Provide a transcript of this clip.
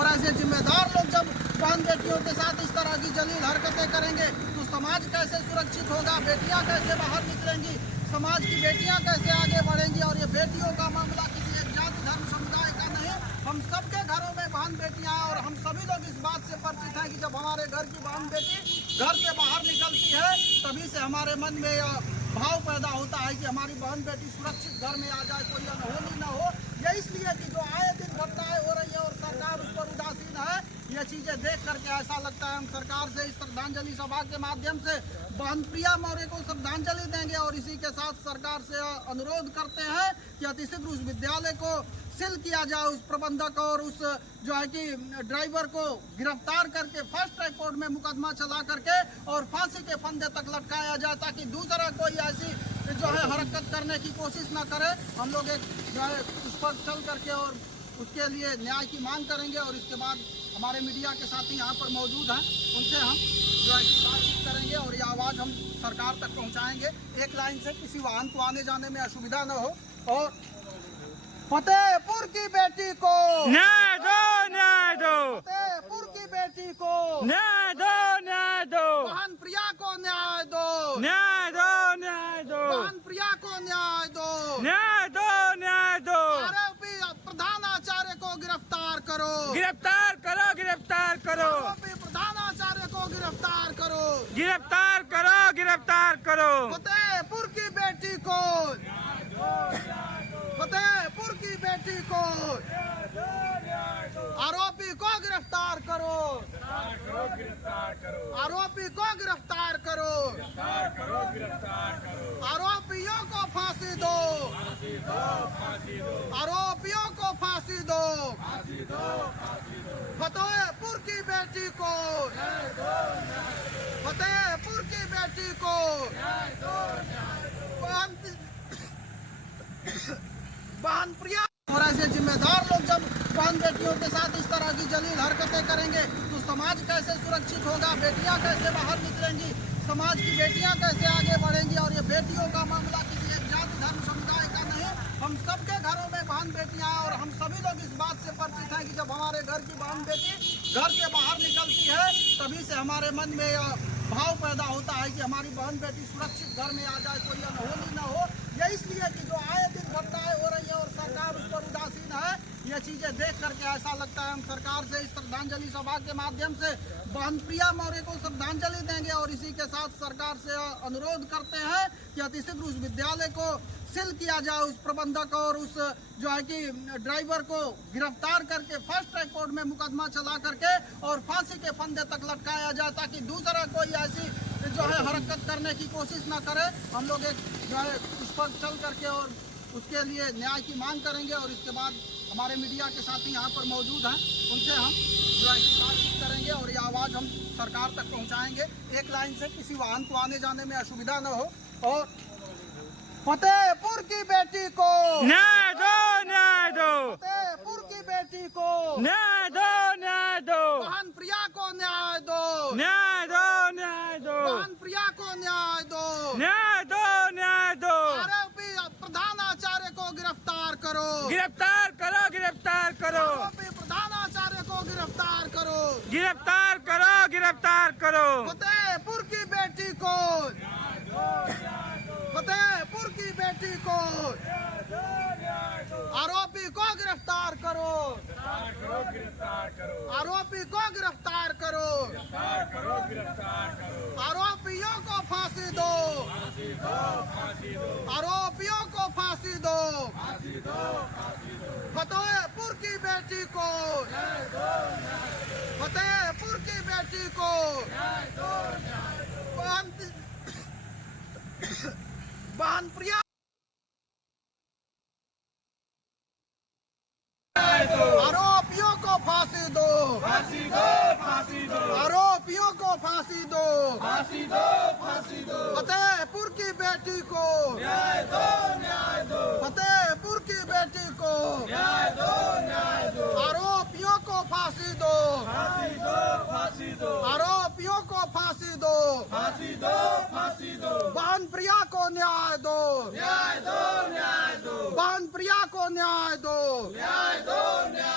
और ऐसे जिम्मेदार लोग जब बहन बेटियों के साथ इस तरह की जलील हरकतें करेंगे तो समाज कैसे सुरक्षित होगा, बेटियां कैसे बाहर निकलेंगी, समाज की बेटियां कैसे आगे बढ़ेंगी। और ये बेटियों का मामला किसी एक जाति धर्म समुदाय का नहीं, हम सबके घरों में बहन बेटियां हैं। और हम सभी लोग इस बात से परिचित हैं कि जब हमारे घर की बहन बेटी घर से बाहर निकलती है तभी से हमारे मन में भाव पैदा होता है कि हमारी बहन बेटी सुरक्षित घर में आ जाए, कोई अनहोनी न हो। ये इसलिए कि जो आए दिन घटनाएं हो रही है और सरकार उस पर उदासीन है, ये चीजें देख करके ऐसा लगता है हम सरकार से इस श्रद्धांजलि सभा के माध्यम से बहन प्रिया मौर्य को श्रद्धांजलि देंगे। और इसी के साथ सरकार से अनुरोध करते हैं कि अतिशीघ्र उस विद्यालय को सील किया जाए, उस प्रबंधक और उस जो है कि ड्राइवर को गिरफ्तार करके फर्स्ट ट्रैक कोर्ट में मुकदमा चला करके और फांसी के फंदे तक लटकाया जाए, ताकि दूसरा कोई ऐसी जो है हरकत करने की कोशिश न करे। हम लोग एक जो है उस पर चल करके और उसके लिए न्याय की मांग करेंगे। और इसके बाद हमारे मीडिया के साथी यहाँ पर मौजूद हैं, उनसे हम जो है बातचीत करेंगे और ये आवाज़ हम सरकार तक पहुँचाएंगे। एक लाइन से किसी वाहन को आने जाने में असुविधा न हो। और फतेहपुर की बेटी को न्याय दो, न्याय दो, फतेहपुर की बेटी को न्याय दो, न्याय दो, बहन प्रिया को न्याय दो, न्याय दो, न्याय दो, बहन प्रिया को न्याय दो, न्याय दो, न्याय दो, आरोपी प्रधानाचार्य को गिरफ्तार करो, गिरफ्तार करो, गिरफ्तार करो, आरोपी प्रधानाचार्य को गिरफ्तार करो, गिरफ्तार करो, गिरफ्तार करो, फतेहपुर की बेटी को, फतेहपुर की बेटी को, आरोपी को गिरफ्तार करो, आरोपी को गिरफ्तार करो, आरोपियों को फांसी दो, आरोपियों को फांसी दो, फतेहपुर की बेटी को, फतेहपुर की बेटी को बहन प्रिया। और ऐसे जिम्मेदार लोग जब बहन बेटियों के साथ इस तरह की जलील हरकतें करेंगे तो समाज कैसे सुरक्षित होगा, बेटियां कैसे बाहर निकलेंगी, समाज की बेटियां कैसे आगे बढ़ेंगी। और ये बेटियों का मामला किसी एक जाति धर्म समुदाय का नहीं, हम सबके घरों में बहन बेटियां हैं। और हम सभी लोग इस बात से परिचित हैं कि जब हमारे घर की बहन बेटी घर से बाहर निकलती है तभी से हमारे मन में भाव पैदा होता है कि हमारी बहन बेटी सुरक्षित घर में आ जाए, कोई अनहोनी न हो। ये इसलिए कि जो आए दिन घटनाएं हो रही है और सरकार उस पर उदासीन है, ये चीजें देख करके ऐसा लगता है हम सरकार से इस श्रद्धांजलि सभा के माध्यम से बहन प्रिया मौर्य को श्रद्धांजलि देंगे। और इसी के साथ सरकार से अनुरोध करते हैं कि अतिशीघ्र उस विद्यालय को सील किया जाए, उस प्रबंधक और उस जो है कि ड्राइवर को गिरफ्तार करके फर्स्ट ट्रैक कोर्ट में मुकदमा चला करके और फांसी के फंदे तक लटकाया जाए, ताकि दूसरा कोई ऐसी जो है हरकत करने की कोशिश न करे। हम लोग एक जो है उस पर चल करके और उसके लिए न्याय की मांग करेंगे। और इसके बाद हमारे मीडिया के साथी यहाँ पर मौजूद हैं, उनसे हम जो है बातचीत करेंगे और ये आवाज़ हम सरकार तक पहुँचाएंगे। एक लाइन से किसी वाहन को आने जाने में असुविधा न हो। और फतेहपुर की बेटी को न्याय दो, न्याय दो, फतेहपुर की बेटी को न्याय दो, न्याय दो, बहन प्रिया को न्याय दो, न्याय दो, न्याय दो, बहन प्रिया को न्याय दो, न्याय दो, न्याय दो, आरोपी प्रधानाचार्य को गिरफ्तार करो, गिरफ्तार करो, गिरफ्तार करो, आरोपी प्रधानाचार्य को गिरफ्तार करो, गिरफ्तार करो, गिरफ्तार करो, फतेहपुर की बेटी को, फतेहपुर की बेटी को, आरोपी को गिरफ्तार करो, आरोपी को गिरफ्तार करो, आरोपियों को फांसी दो, आरोपियों को फांसी दो, फतेहपुर की बेटी को, फतेहपुर की बेटी को बहन प्रिया। आरोपियों को फांसी दो, फांसी दो, फांसी दो, आरोपियों को फांसी दो, फांसी दो, फांसी दो, फतेहपुर की बेटी को न्याय दो, न्याय दो, फतेहपुर की बेटी को न्याय दो, न्याय दो, आरोपियों को फांसी दो, फांसी दो, फांसी दो, आरोपियों को फांसी दो, फांसी दो, फांसी दो, बहन प्रिया को न्याय दो, न्याय दो, न्याय दो, बहन प्रिया को न्याय दो, न्याय दो, न्याय